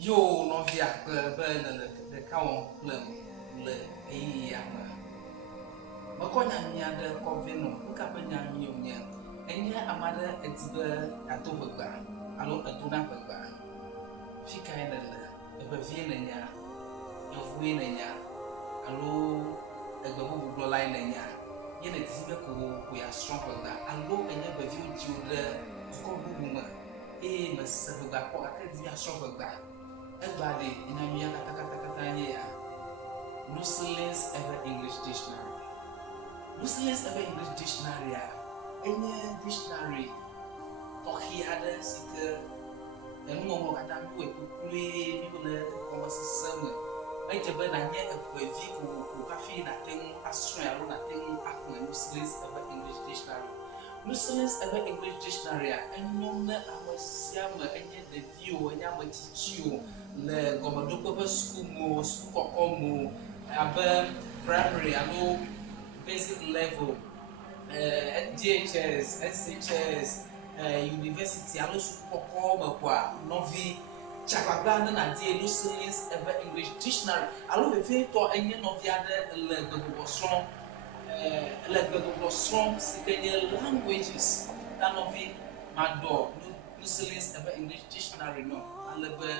Yo novia le kawon le eyama makonya nya de conveno nka benya nyo nya enye amade etibe atobegba alo aduna begba fika ene le ebe vie nenya yovue nenya alo egbe bubu dola nenya yene tizibe ko ya strong begba alo enye be vie oji de ko bubu ma mese begba ko akedi ya strong begba everybody in a mere kata Lucian's ever English dictionary. Lucian's ever English dictionary. Any dictionary. Toki ada sike. Yang ngomong kata aku play people le conversation. Ai je ben anya evi ku kafi na tem Australia na tem aku Lucian's ever English dictionary. Lucian's ever English dictionary. Enyom na amasiama enye the view enya machichio. Le gomodo pepe school kokomo abe primary alo basic level DHS SHS university alo school kokomo kwa novi chakagba na die Lucian's ever English dictionary alo be fe to enye novi ade le gbogbo strong sikenye languages that novi mado Lucian's ever English dictionary no alebe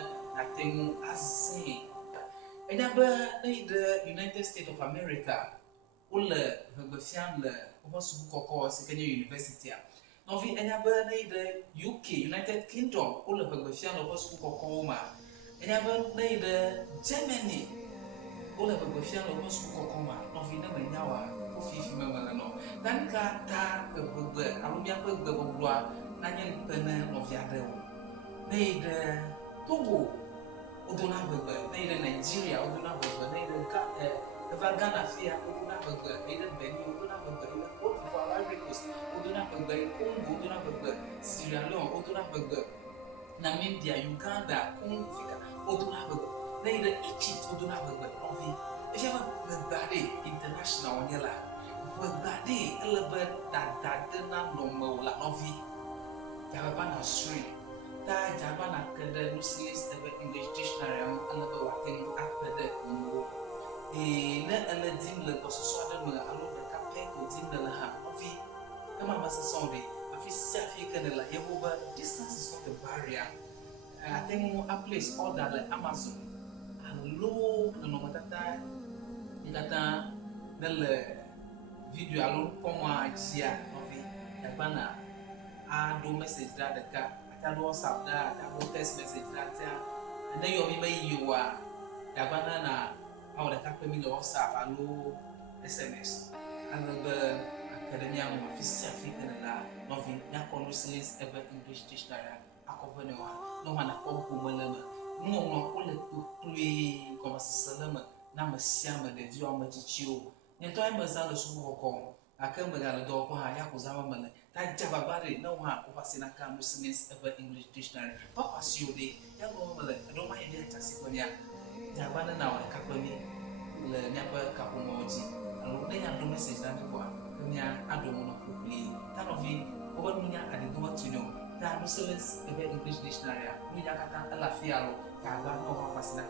atengu azin enyaba the United States of America ule befiam le obosu koko sekenya university novi enyaba the UK United Kingdom ule befiam le obosu koko ma enyaba the Germany ule befiam le obosu koko ma novi na menyawa ofifi mama no dan ka ta bebe alumia bebe bobwa nanye pene novi adewo the Togo Oduna Bebe, neither Nigeria, Oduna Bebe, neither Ghana Fia, Oduna Bebe, neither Benin, Oduna Bebe, Cote d'Ivoire, Ivory Coast, Oduna Bebe, Congo, Oduna Bebe, Sierra Leone, Oduna Bebe, Namibia, Uganda, Congo, Oduna Bebe, neither Egypt, Oduna Bebe, Novi. If you have Bebe International, Yella, Bebe, Elebet, that Dena Nomo, La Novi, Yabana Street. Ta jabana kede Lucian's ever English dictionary am anaba waten akpede ngo ne ele dim le kososo ade no alo de kape ko dim le ha ofi kama masa sonde afi safi kede la yeboba distance is not a barrier. I think a place order like Amazon allo no matata ngata nele video alo koma ajia ofi jabana a do message da de ka do WhatsApp da text message that and then you may you are Yabana na how the company no WhatsApp allo SMS and the academia of Africa na nothing na Lucian's ever English dictionary akobe no man akoko malama no ole play conversation na masiama de view amachichio nto ai mazalo suko ko akamba gala do ko ha yakuzama mala ta jababare no ha ko pasina kan Lucian's ever English dictionary papa siode ya go mala do ma ide ta sikonya jabana na wa kapani le nyapa kapomoji alo ne nya do message na ko nya ado mo no probably ta no vi ko ba nya ade do what you know ta Lucian's ever English dictionary ni yakata ala fialo ya ga no ha pasina